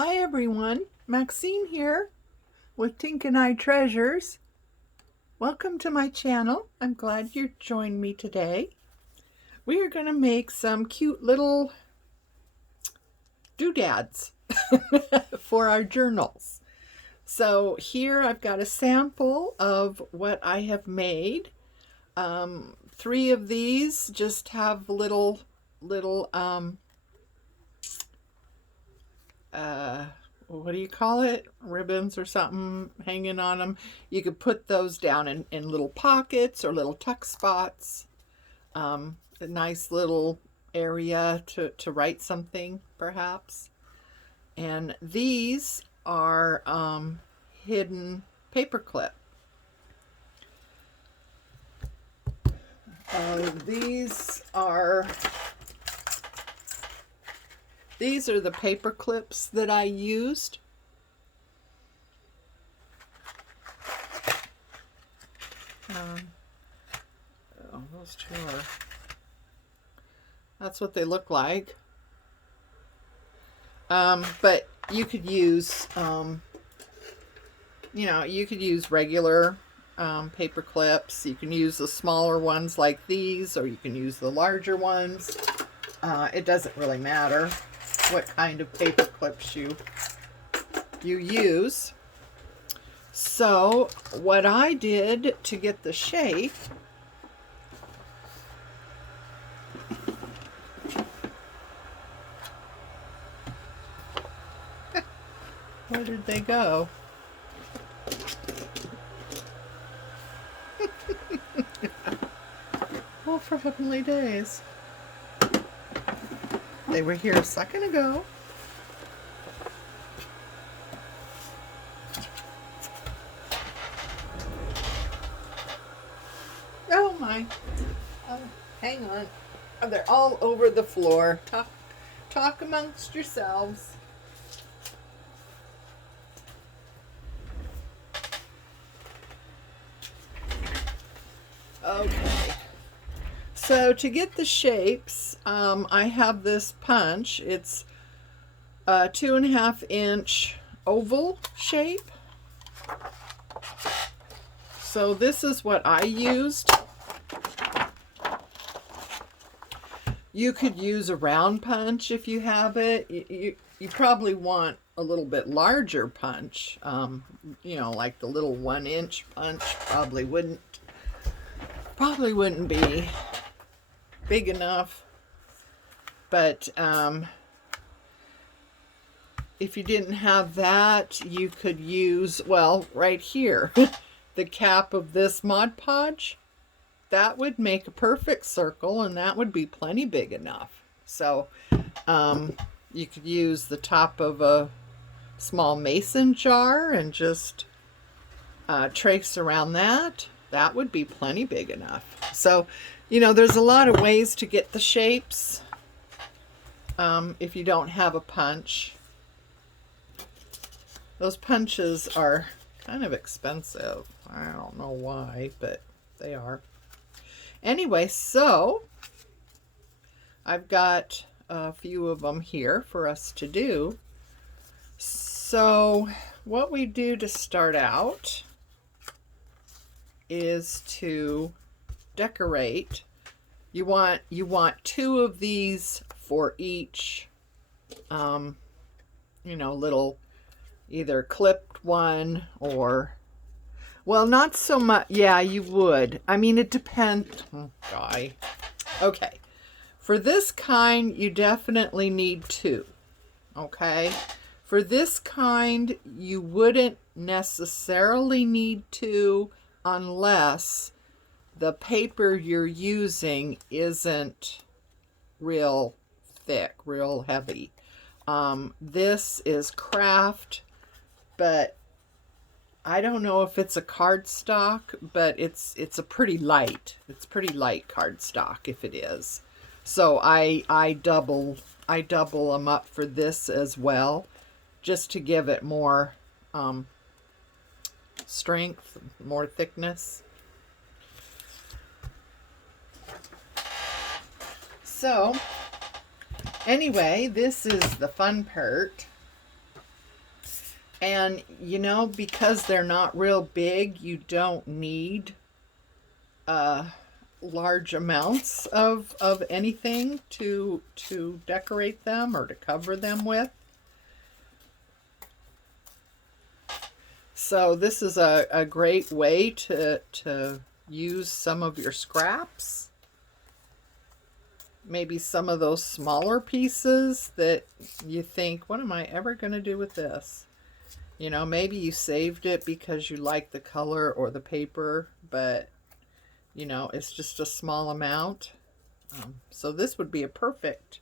Hi everyone, Maxine here with Tink and I Treasures. Welcome to my channel. I'm glad you joined me today. We are going to make some cute little doodads for our journals. So here I've got a sample of what I have made. 3 of these just have little what do you call it? Ribbons or something hanging on them. You could put those down in little pockets or little tuck spots. A nice little area to write something, perhaps. And these are hidden paperclip. These are the paper clips that I used. Those 2 are, that's what they look like. But you could use, you could use regular paper clips. You can use the smaller ones like these, or you can use the larger ones. It doesn't really matter what kind of paper clips you use. So what I did to get the shape, where did they go? Oh, for heavenly days. They were here a second ago. Oh my. Oh, hang on. Oh, they're all over the floor. Talk amongst yourselves. Okay. So to get the shapes, I have this punch. It's a 2.5 inch oval shape. So this is what I used. You could use a round punch if you have it. You probably want a little bit larger punch. Like the little 1 inch punch probably wouldn't be big enough. But if you didn't have that, you could use, well, right here, the cap of this Mod Podge. That would make a perfect circle, and that would be plenty big enough. So you could use the top of a small mason jar and just trace around that. That would be plenty big enough. So, there's a lot of ways to get the shapes if you don't have a punch. Those punches are kind of expensive. I don't know why, but they are. Anyway, so I've got a few of them here for us to do. So what we do to start out is to decorate. You want 2 of these for each little either clipped one or, well, not so much. Yeah, you would. I mean, it depends. Oh, guy. Okay. For this kind, you definitely need 2. Okay. For this kind, you wouldn't necessarily need 2 unless the paper you're using isn't real thick, real heavy. This is craft, but I don't know if it's a cardstock, but it's a pretty light. It's pretty light cardstock if it is. So I double them up for this as well, just to give it more strength, more thickness. So anyway, this is the fun part. And, you know, because they're not real big, you don't need large amounts of anything to decorate them or to cover them with. So this is a great way to use some of your scraps. Maybe some of those smaller pieces that you think, what am I ever going to do with this? You know, maybe you saved it because you like the color or the paper, but, you know, it's just a small amount. So this would be a perfect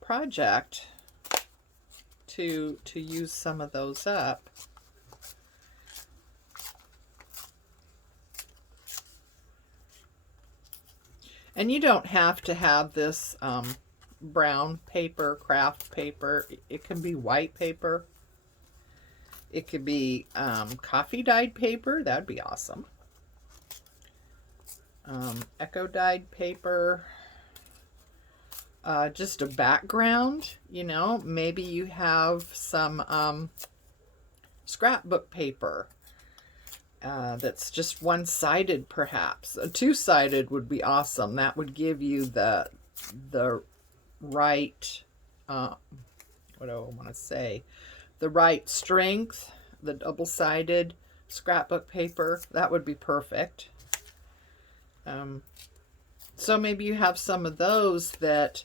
project to use some of those up. And you don't have to have this brown paper, craft paper. It can be white paper. It could be coffee dyed paper. That'd be awesome. Echo dyed paper. Just a background, you know. Maybe you have some scrapbook paper that's just one-sided, perhaps. A two-sided would be awesome. That would give you the right, what do I want to say? The right strength, the double-sided scrapbook paper. That would be perfect. So maybe you have some of those that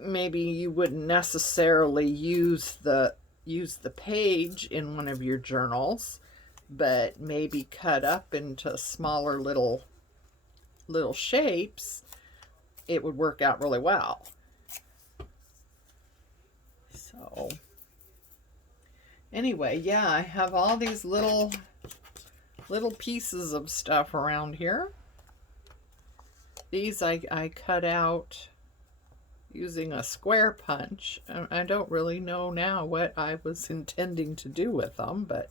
maybe you wouldn't necessarily use the page in one of your journals, but maybe cut up into smaller little shapes. It would work out really well. So anyway, yeah, I have all these little pieces of stuff around here. These I cut out using a square punch. I don't really know now what I was intending to do with them, but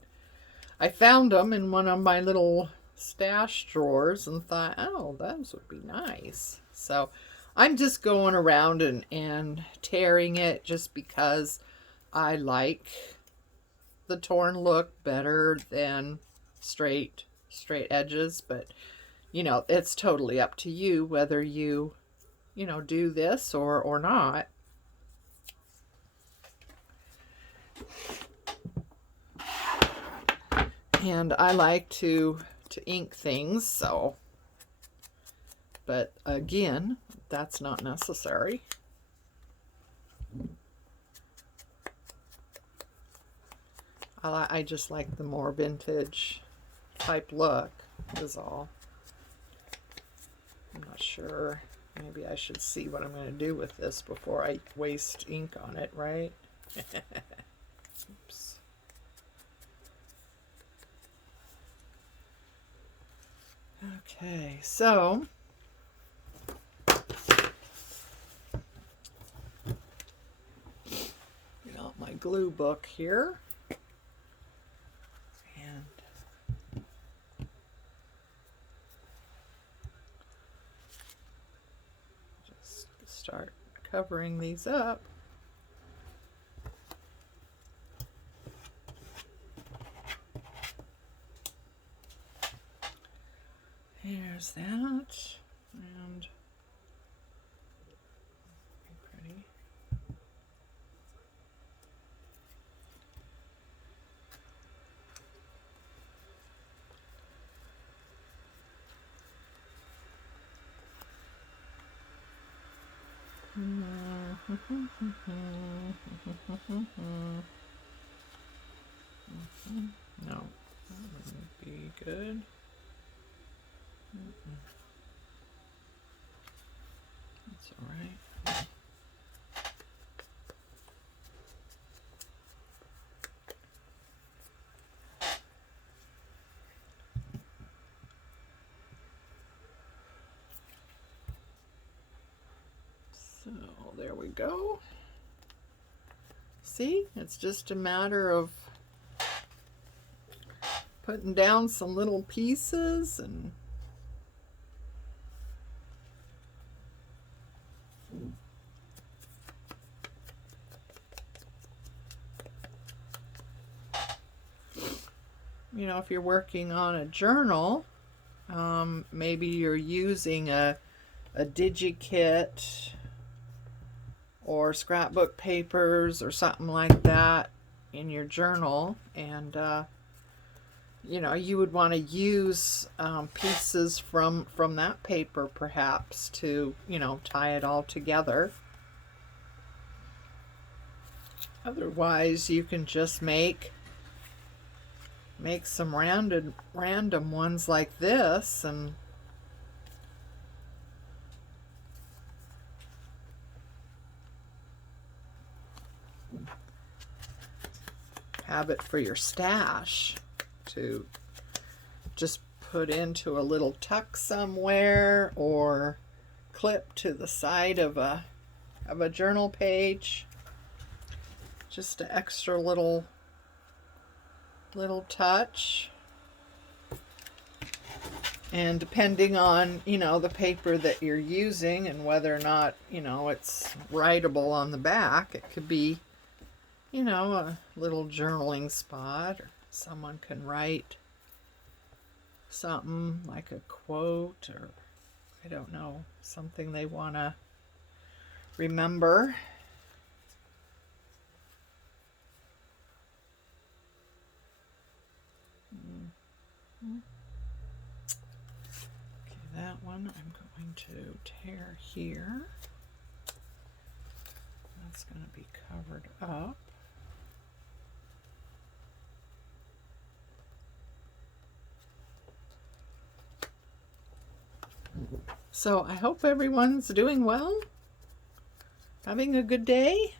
I found them in one of my little stash drawers and thought, oh, those would be nice. So I'm just going around and tearing it just because I like the torn look better than straight edges. But, you know, it's totally up to you whether you know, do this or not. And I like to ink things, so, but again, that's not necessary. I just like the more vintage type look is all. I'm not sure. Maybe I should see what I'm going to do with this before I waste ink on it, right? Oops. Okay, so get out my glue book here. And just start covering these up. Here's that, and pretty. No, that wouldn't be good. That's all right. So there we go. See, it's just a matter of putting down some little pieces and you know, if you're working on a journal, maybe you're using a DigiKit or scrapbook papers or something like that in your journal, and you know, you would want to use pieces from that paper perhaps to, you know, tie it all together. Otherwise, you can just make some random ones like this, and have it for your stash to just put into a little tuck somewhere, or clip to the side of a journal page. Just an extra little touch. And depending on, you know, the paper that you're using and whether or not, you know, it's writable on the back, it could be, you know, a little journaling spot, or someone can write something like a quote, or I don't know, something they want to remember. Okay, that one I'm going to tear here. That's going to be covered up. So I hope everyone's doing well, having a good day.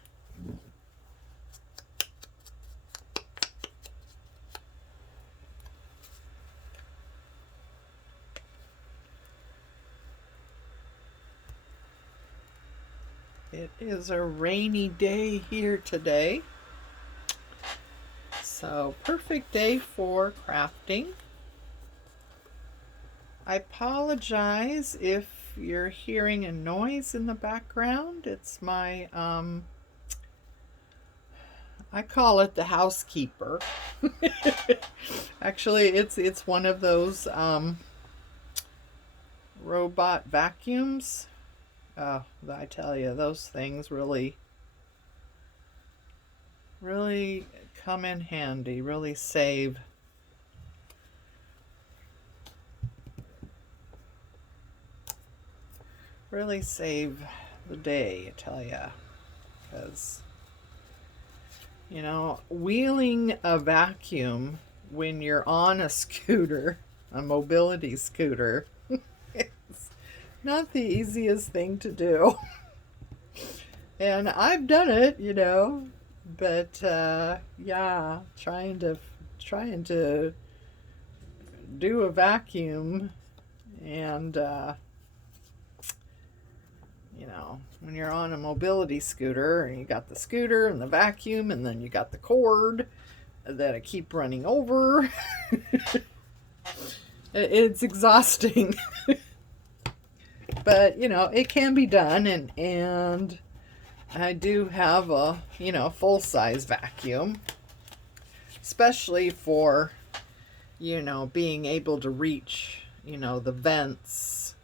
It is a rainy day here today, so perfect day for crafting. I apologize if you're hearing a noise in the background. It's my, I call it the housekeeper. Actually, it's one of those robot vacuums. Oh, I tell you, those things really come in handy, really save. Really save the day, I tell ya. Because, you know, wheeling a vacuum when you're on a scooter, a mobility scooter, it's not the easiest thing to do. And I've done it, you know, but yeah, trying to do a vacuum, and you know, when you're on a mobility scooter and you got the scooter and the vacuum, and then you got the cord that I keep running over, it's exhausting. But, you know, it can be done, and I do have a, you know, full-size vacuum, especially for, you know, being able to reach, you know, the vents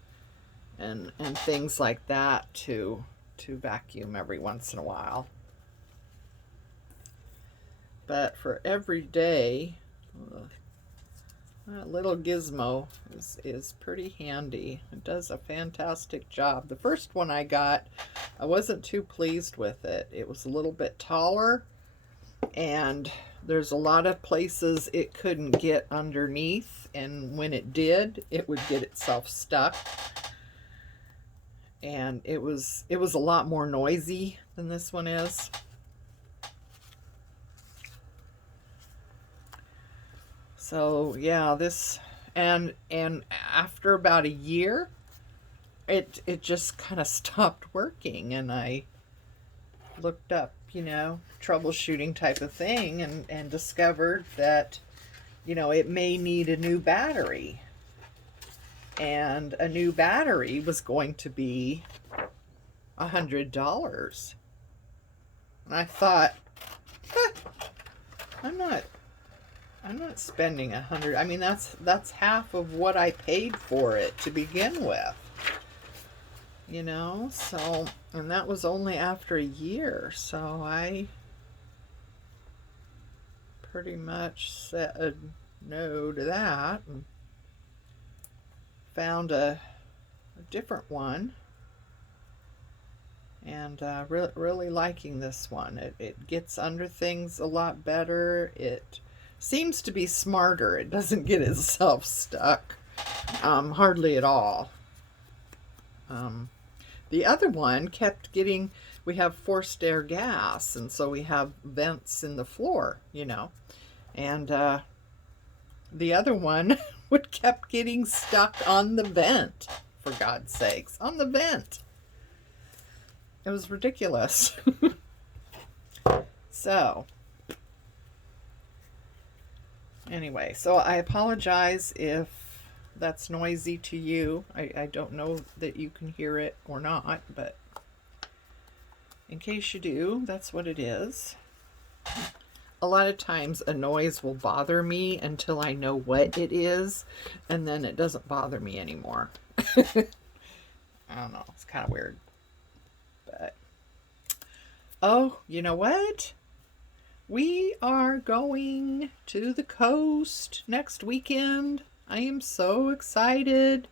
and things like that to vacuum every once in a while. But for every day, that little gizmo is pretty handy. It does a fantastic job. The first one I got, I wasn't too pleased with it. It was a little bit taller, and there's a lot of places it couldn't get underneath, and when it did, it would get itself stuck. And it was a lot more noisy than this one is. So yeah, this, and after about a year, it just kind of stopped working, and I looked up, you know, troubleshooting type of thing, and discovered that, you know, it may need a new battery. And a new battery was going to be $100. And I thought, I'm not I'm not spending $100. I mean, that's half of what I paid for it to begin with. You know, so, and that was only after a year, so I pretty much said no to that and found a different one, and really liking this one. It gets under things a lot better. It seems to be smarter. It doesn't get itself stuck hardly at all. The other one kept getting, we have forced air gas, and so we have vents in the floor, you know, and the other one kept getting stuck on the vent, for God's sakes, on the vent. It was ridiculous. So, anyway, so I apologize if that's noisy to you. I don't know that you can hear it or not, but in case you do, that's what it is. A lot of times a noise will bother me until I know what it is, and then it doesn't bother me anymore. I don't know. It's kind of weird. But, oh, you know what? We are going to the coast next weekend. I am so excited.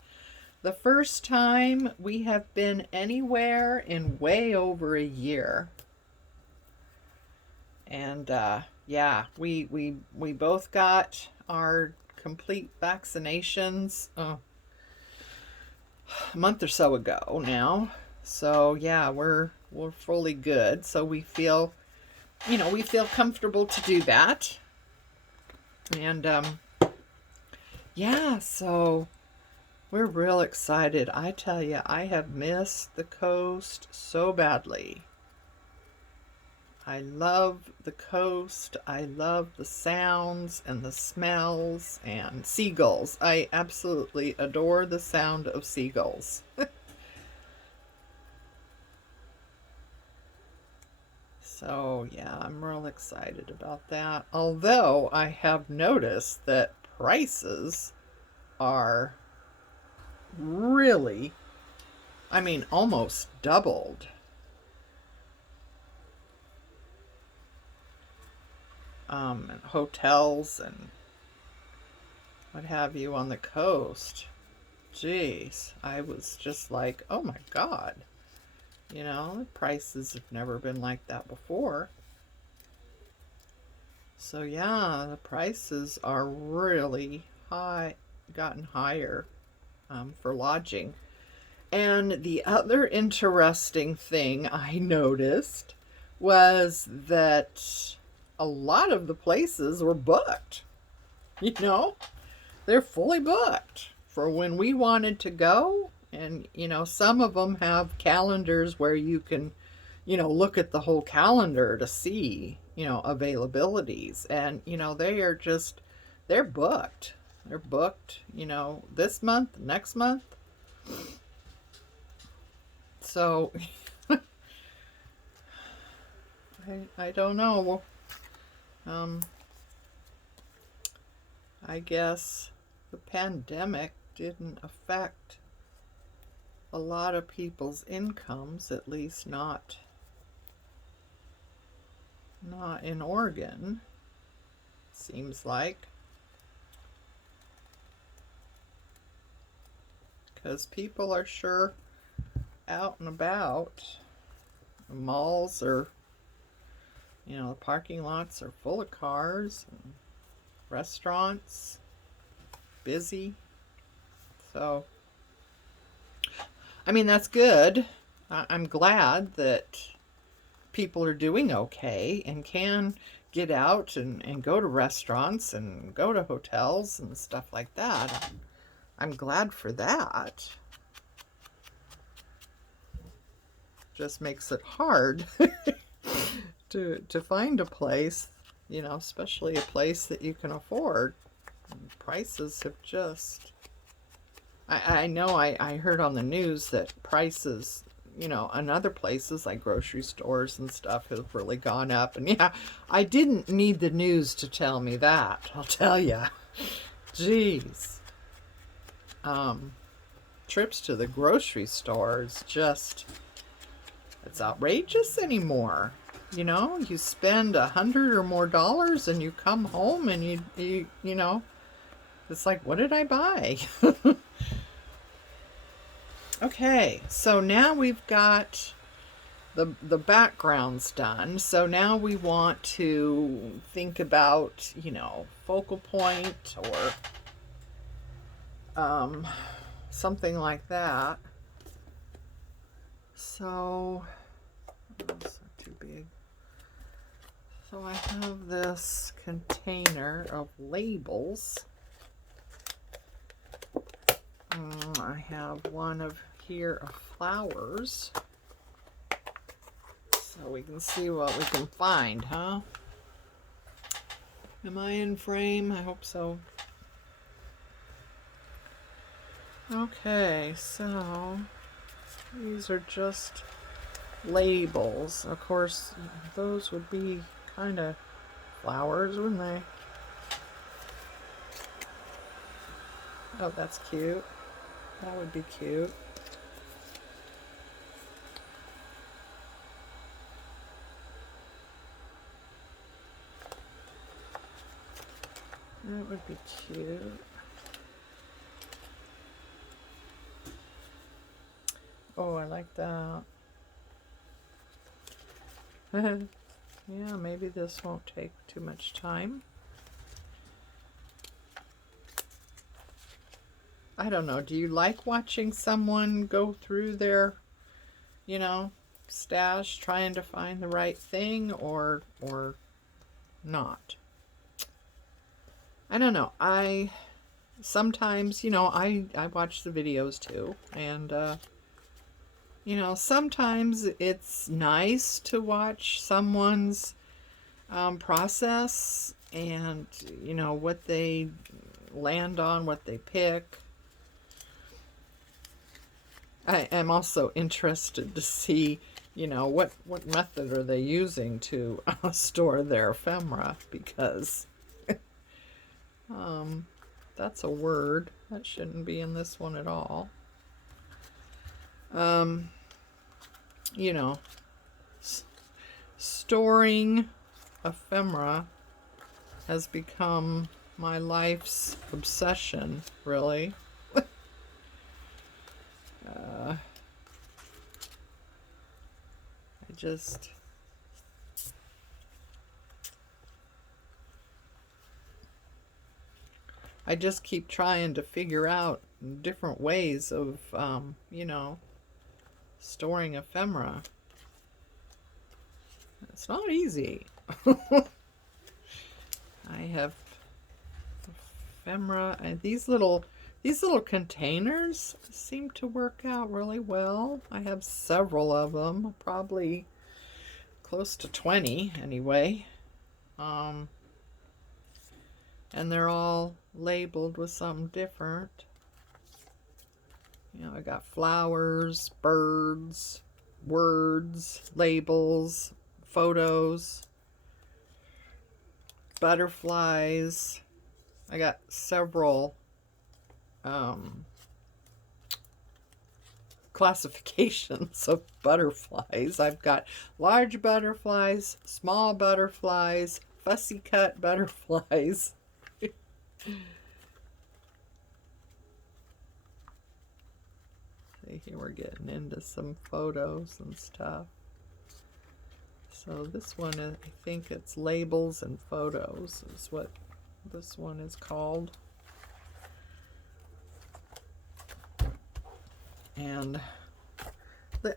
The first time we have been anywhere in way over a year. And yeah, we both got our complete vaccinations a month or so ago now. So yeah, we're fully good. So we feel, you know, we feel comfortable to do that. And yeah, so we're real excited. I tell you, I have missed the coast so badly. I love the coast. I love the sounds and the smells and seagulls. I absolutely adore the sound of seagulls. So yeah, I'm real excited about that. Although I have noticed that prices are really, I mean, almost doubled. And hotels and what have you on the coast. Jeez, I was just like, oh my God. You know, the prices have never been like that before. So yeah, the prices are really high, gotten higher for lodging. And the other interesting thing I noticed was that a lot of the places were booked. You know, they're fully booked for when we wanted to go. And, you know, some of them have calendars where you can, you know, look at the whole calendar to see, you know, availabilities. And, you know, they are just, they're booked. They're booked, you know, this month, next month. So, I don't know. I guess the pandemic didn't affect a lot of people's incomes, at least not in Oregon, seems like. Because people are sure out and about. The malls are, you know, the parking lots are full of cars, and restaurants busy. So, I mean, that's good. I'm glad that people are doing okay and can get out and go to restaurants and go to hotels and stuff like that. I'm glad for that. Just makes it hard to find a place, you know, especially a place that you can afford. Prices have just, I know I heard on the news that prices, you know, and other places like grocery stores and stuff have really gone up. And yeah, I didn't need the news to tell me that, I'll tell you. Jeez. Trips to the grocery store is just, it's outrageous anymore. You know, you spend $100 or more and you come home and you know, it's like, what did I buy? Okay, so now we've got the backgrounds done. So now we want to think about, you know, focal point or something like that. So, that's not too big. So I have this container of labels. I have one of here of flowers. So we can see what we can find, huh? Am I in frame? I hope so. Okay, so these are just labels. Of course, those would be kind of flowers, wouldn't they? Oh, that's cute. That would be cute. That would be cute. Oh, I like that. Yeah, maybe this won't take too much time. I don't know. Do you like watching someone go through their, you know, stash trying to find the right thing or not? I don't know. I sometimes, you know, I watch the videos too, and you know, sometimes it's nice to watch someone's process and, you know, what they land on, what they pick. I am also interested to see, you know, what method are they using to store their ephemera, because that's a word that shouldn't be in this one at all. You know, storing ephemera has become my life's obsession, really. I just keep trying to figure out different ways of, you know, storing ephemera. It's not easy. I have ephemera, and these little containers seem to work out really well. I have several of them, probably close to 20 anyway. And they're all labeled with something different. You know, I got flowers, birds, words, labels, photos, butterflies. I got several classifications of butterflies. I've got large butterflies, small butterflies, fussy cut butterflies. See, here we're getting into some photos and stuff. So this one, I think it's labels and photos is what this one is called. And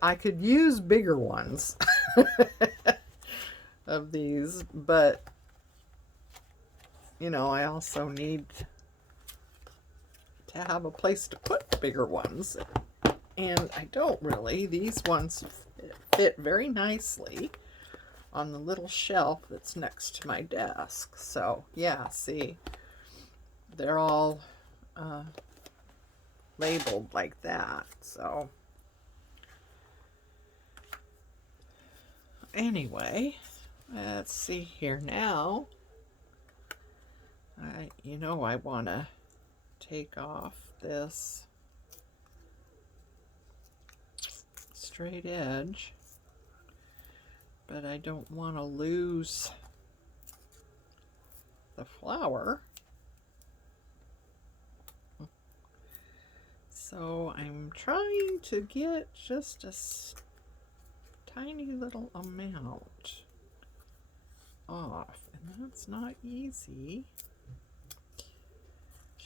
I could use bigger ones of these, but you know, I also need to have a place to put bigger ones, and I don't really. These ones fit very nicely on the little shelf that's next to my desk. So yeah, see, they're all labeled like that. So anyway, let's see here now. You know, I want to take off this straight edge, but I don't want to lose the flower. So I'm trying to get just a tiny little amount off, and that's not easy.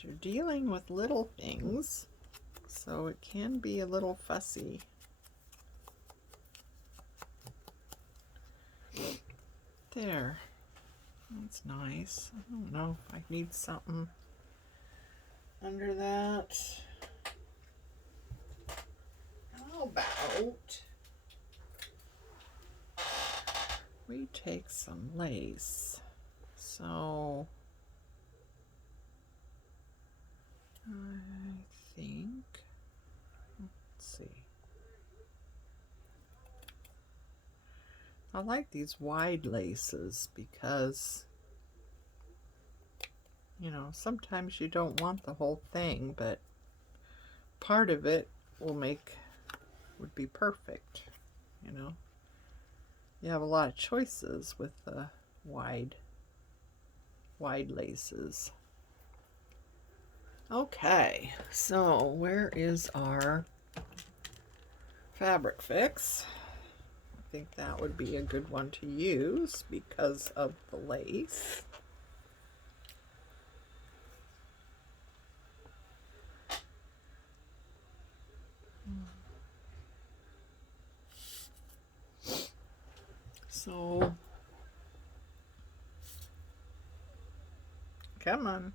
You're dealing with little things, so it can be a little fussy. There, that's nice. I don't know if I need something under that. How about we take some lace? So I think, let's see. I like these wide laces because, you know, sometimes you don't want the whole thing, but part of it would be perfect, you know. You have a lot of choices with the wide laces. Okay, so where is our fabric fix? I think that would be a good one to use because of the lace. So, come on.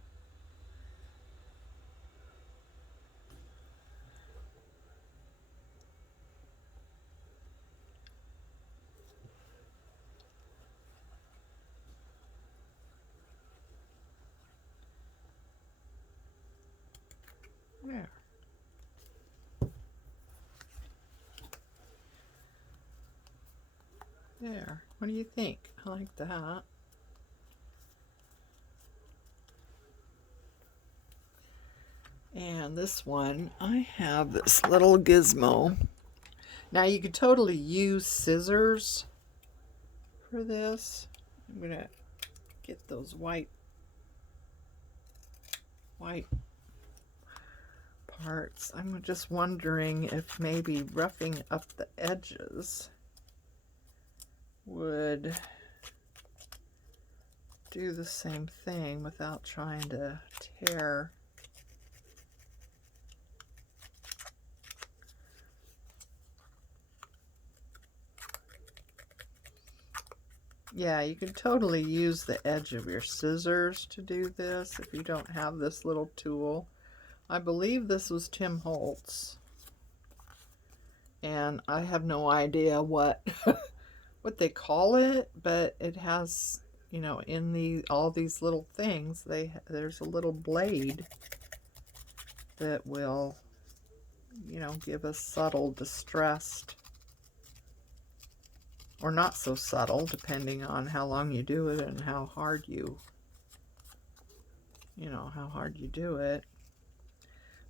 There. There. What do you think? I like that. And this one, I have this little gizmo. Now you could totally use scissors for this. I'm going to get those white parts. I'm just wondering if maybe roughing up the edges would do the same thing without trying to tear. Yeah, you can totally use the edge of your scissors to do this if you don't have this little tool. I believe this was Tim Holtz, and I have no idea what what they call it, but it has, you know, in all these little things, there's a little blade that will, you know, give a subtle distressed, or not so subtle, depending on how long you do it and how hard you do it.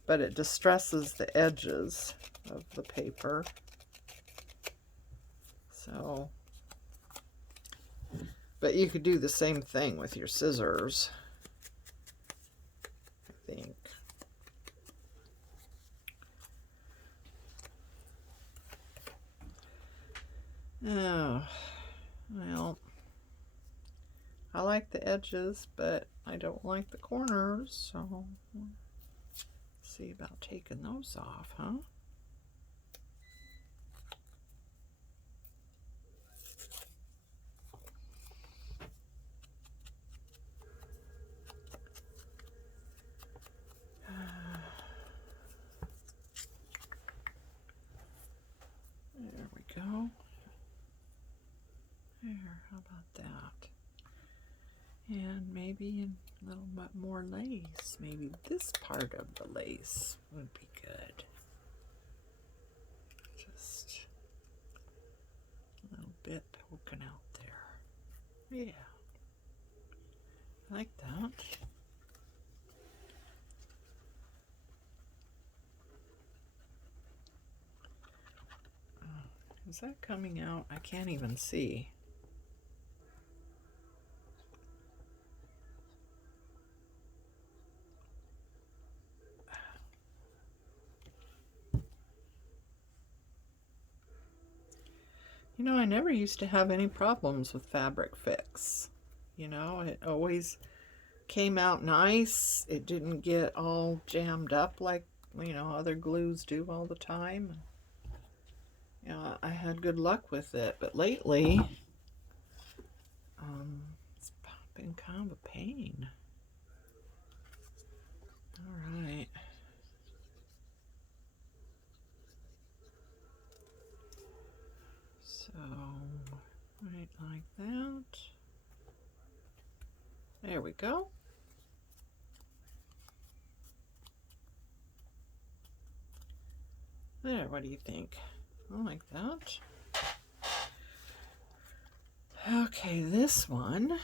But it distresses the edges of the paper. So, but you could do the same thing with your scissors, I think. Oh, well, I like the edges, but I don't like the corners, so let's see about taking those off, huh? There we go. There, how about that? And maybe a little bit more lace. Maybe this part of the lace would be good. Just a little bit will working out there. Yeah. Like that. Is that coming out? I can't even see. You know, I never used to have any problems with Fabric Fix. You know, it always came out nice. It didn't get all jammed up like, you know, other glues do all the time. You know, I had good luck with it, but lately, it's been kind of a pain. All right. So, right like that. There we go. There, what do you think? I like that. Okay, this one.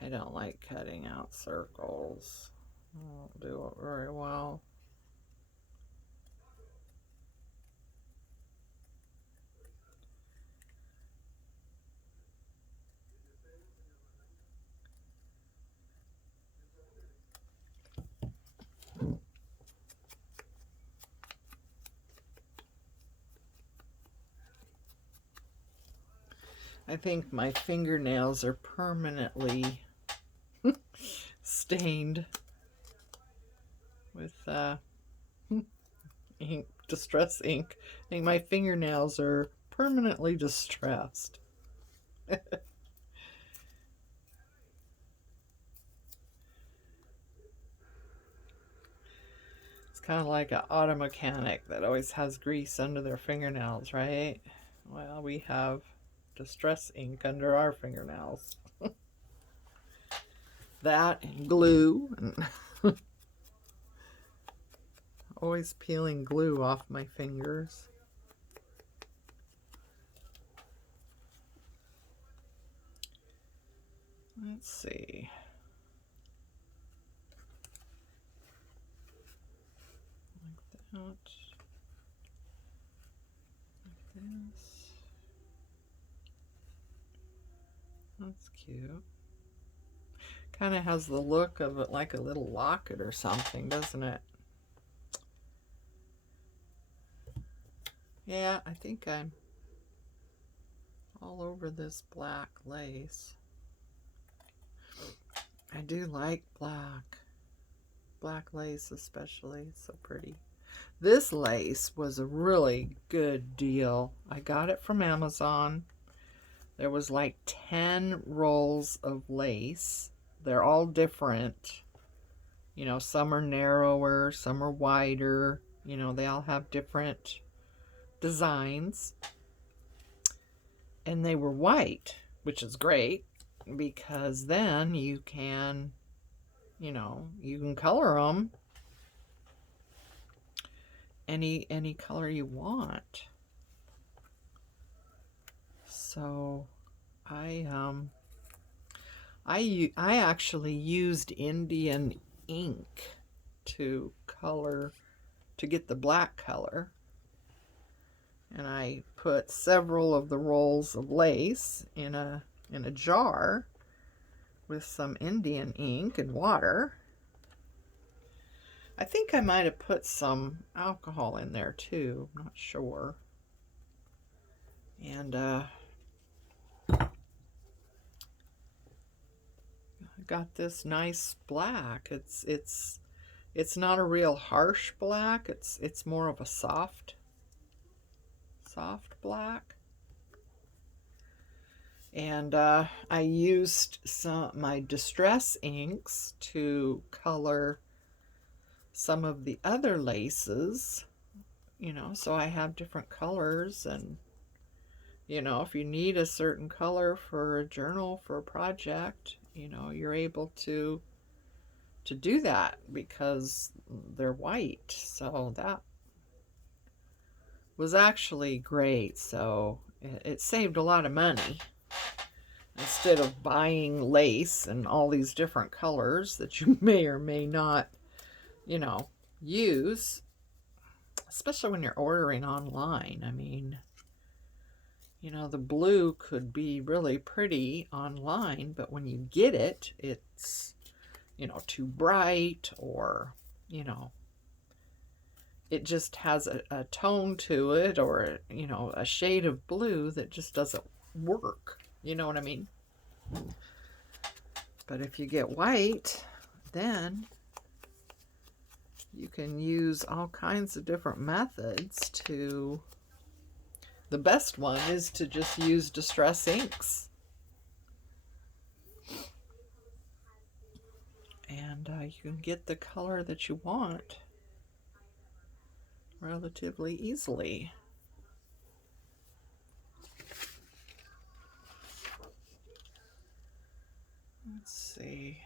I don't like cutting out circles. I won't do it very well. I think my fingernails are permanently stained with ink, distress ink. I think my fingernails are permanently distressed. It's kind of like an auto mechanic that always has grease under their fingernails, right? Well, we have distress ink under our fingernails. That and glue. And always peeling glue off my fingers. Let's see. Like that. Like this. That's cute. Kind of has the look of it like a little locket or something, doesn't it? Yeah, I think I'm all over this black lace. I do like black. Black lace especially. It's so pretty. This lace was a really good deal. I got it from Amazon. There was like 10 rolls of lace. They're all different. You know, some are narrower, some are wider. You know, they all have different designs. And they were white, which is great because then you can, you know, you can color them any color you want. So I actually used Indian ink to color, to get the black color. And I put several of the rolls of lace in a jar with some Indian ink and water. I think I might have put some alcohol in there too. I'm not sure. And I got this nice black. It's not a real harsh black. It's more of a soft black. And I used my distress inks to color some of the other laces, you know, so I have different colors. And you know, if you need a certain color for a journal, for a project, you know, you're able to do that because they're white. So was actually great. So it saved a lot of money. Instead of buying lace and all these different colors that you may or may not, you know, use, especially when you're ordering online. I mean, you know, the blue could be really pretty online, but when you get it, it's, you know, too bright, or, you know, it just has a tone to it, or, you know, a shade of blue that just doesn't work. You know what I mean? But if you get white, then you can use all kinds of different methods to... The best one is to just use distress inks. And you can get the color that you want relatively easily. Let's see.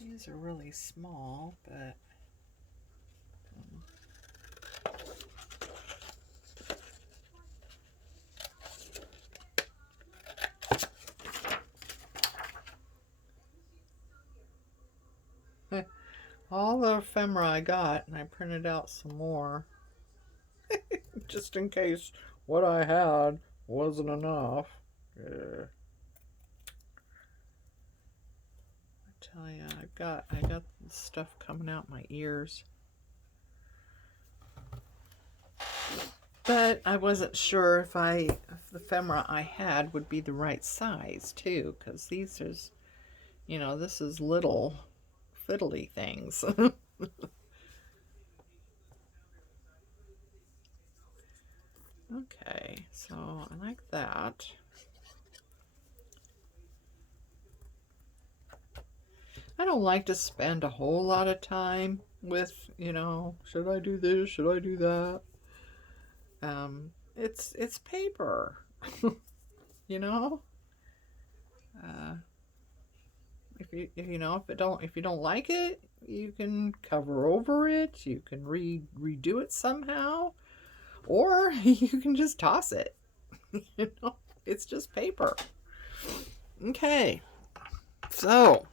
These are really small, but all the ephemera I got, and I printed out some more just in case what I had wasn't enough. I tell you, I got stuff coming out my ears. But I wasn't sure if the ephemera I had would be the right size too, because these is, you know, this is little fiddly things. Okay, so I like that. I don't like to spend a whole lot of time with, you know, should I do this? Should I do that? It's paper, you know. If you know, if you don't like it, you can cover over it. You can redo it somehow, or you can just toss it. You know, it's just paper. Okay, so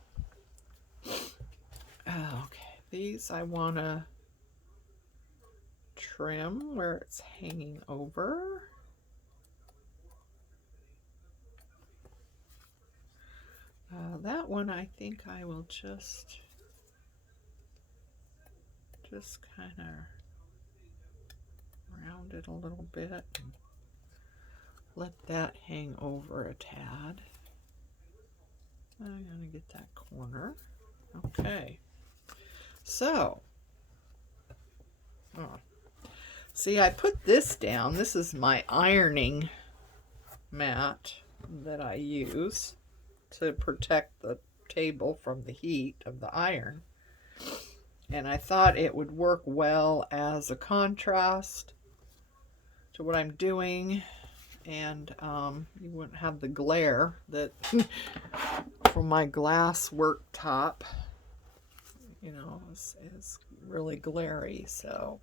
okay, these I want to trim where it's hanging over. That one I think I will just kind of round it a little bit and let that hang over a tad. I'm going to get that corner. Okay, so see, I put this down. This is my ironing mat that I use to protect the table from the heat of the iron. And I thought it would work well as a contrast to what I'm doing, and you wouldn't have the glare that from my glass worktop, you know, is really glary. So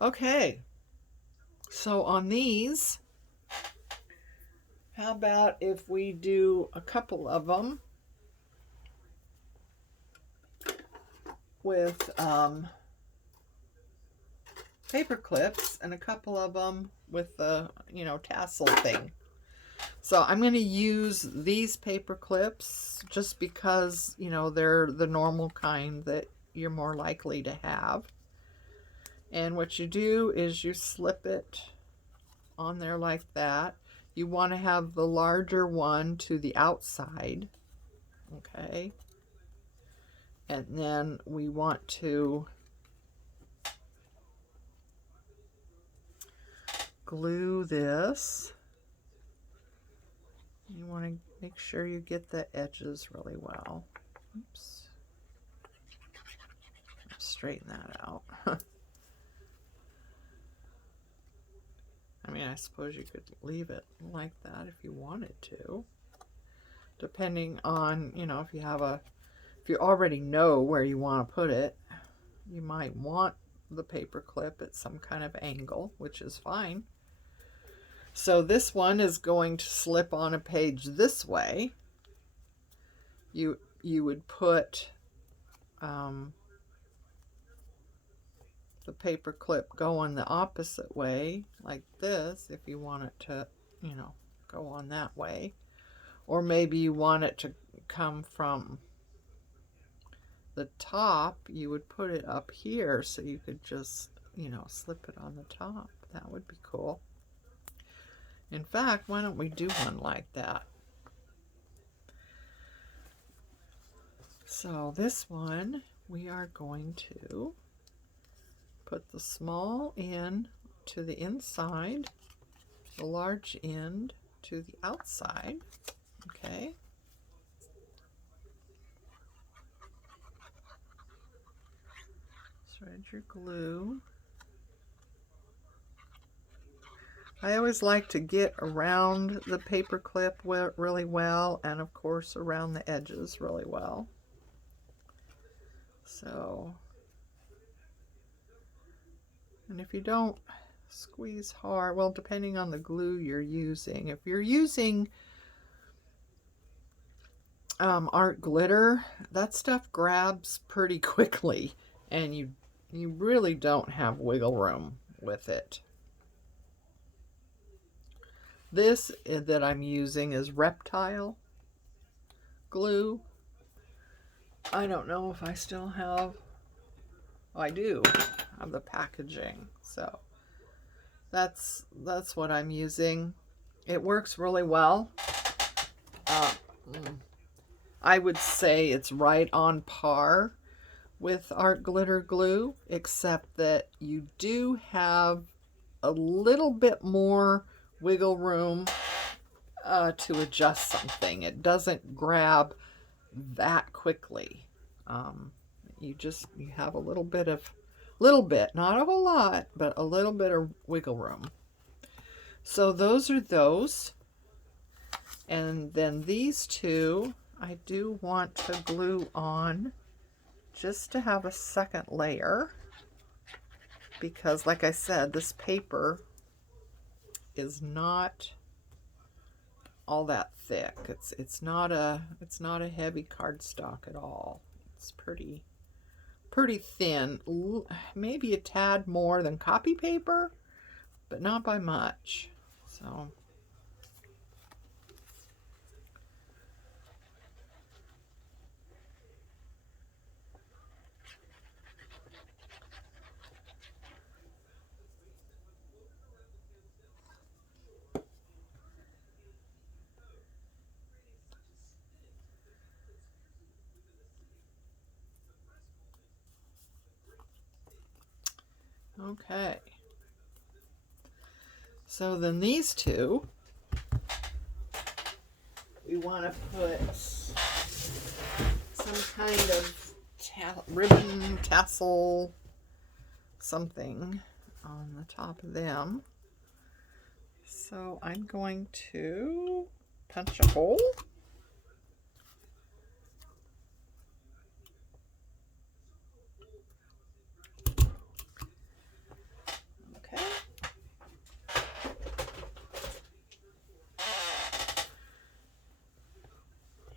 okay, so on these, how about if we do a couple of them with paper clips and a couple of them with the, you know, tassel thing. So I'm going to use these paper clips just because, you know, they're the normal kind that you're more likely to have. And what you do is you slip it on there like that. You want to have the larger one to the outside, okay? And then we want to glue this. You want to make sure you get the edges really well. Oops. Straighten that out. I mean, I suppose you could leave it like that if you wanted to, depending on, you know, if you already know where you want to put it, you might want the paper clip at some kind of angle, which is fine. So this one is going to slip on a page this way. You would put the paper clip going the opposite way, like this, if you want it to, you know, go on that way. Or maybe you want it to come from the top, you would put it up here so you could just, you know, slip it on the top. That would be cool. In fact, why don't we do one like that? So this one, we are going to put the small end to the inside, the large end to the outside. Okay. Thread your glue. I always like to get around the paper clip really well, and of course around the edges really well. So, and if you don't squeeze hard, well, depending on the glue you're using. If you're using art glitter, that stuff grabs pretty quickly, and you really don't have wiggle room with it. This that I'm using is Reptile glue. I don't know if I still have, oh, I do have the packaging, so that's what I'm using. It works really well. I would say it's right on par with art glitter glue, except that you do have a little bit more wiggle room to adjust something. It doesn't grab that quickly. You have a little bit, not a whole lot, but a little bit of wiggle room. So those are those. And then these two, I do want to glue on just to have a second layer, because like I said, this paper is not all that thick. It's not a heavy cardstock at all. It's pretty thin, maybe a tad more than copy paper, but not by much. So okay. So then these two, we want to put some kind of ribbon, tassel, something on the top of them. So I'm going to punch a hole. Okay.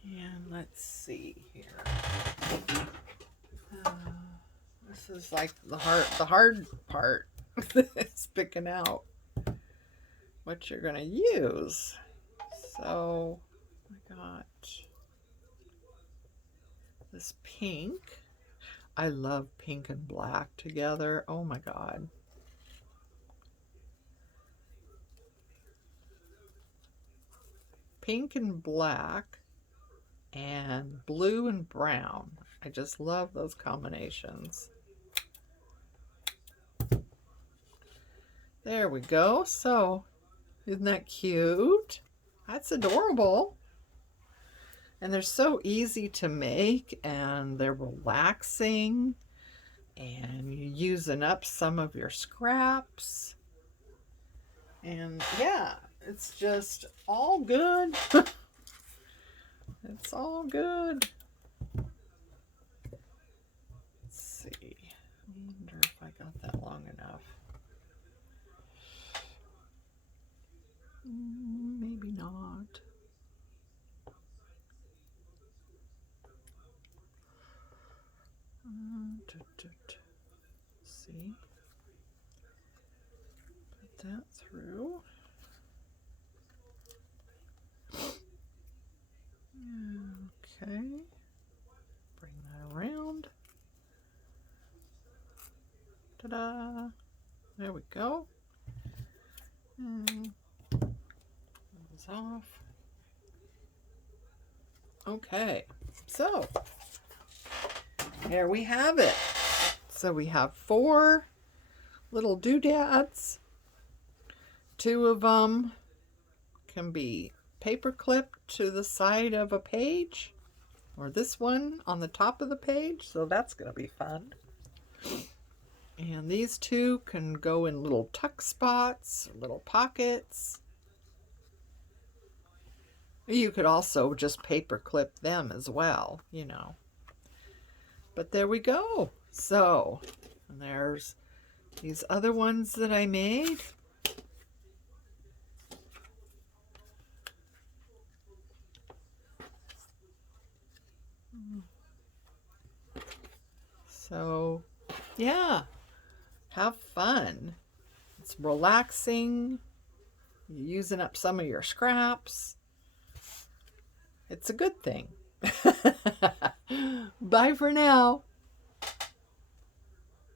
And let's see here. This is like the hard part. It's picking out what you're gonna use. So I got this pink. I love pink and black together. Oh my God. Pink and black and blue and brown. I just love those combinations. There we go. So, isn't that cute? That's adorable. And they're so easy to make, and they're relaxing, and you're using up some of your scraps. And yeah, it's just all good. It's all good. Let's see. I wonder if I got that that through. Okay. Bring that around. Ta-da! There we go. This off. Okay, so there we have it. So we have 4 little doodads. 2 of them can be paper clipped to the side of a page, or this one on the top of the page, so that's going to be fun. And these 2 can go in little tuck spots, little pockets. You could also just paper clip them as well, you know. But there we go. So, and there's these other ones that I made. So, yeah, have fun. It's relaxing. You're using up some of your scraps. It's a good thing. Bye for now.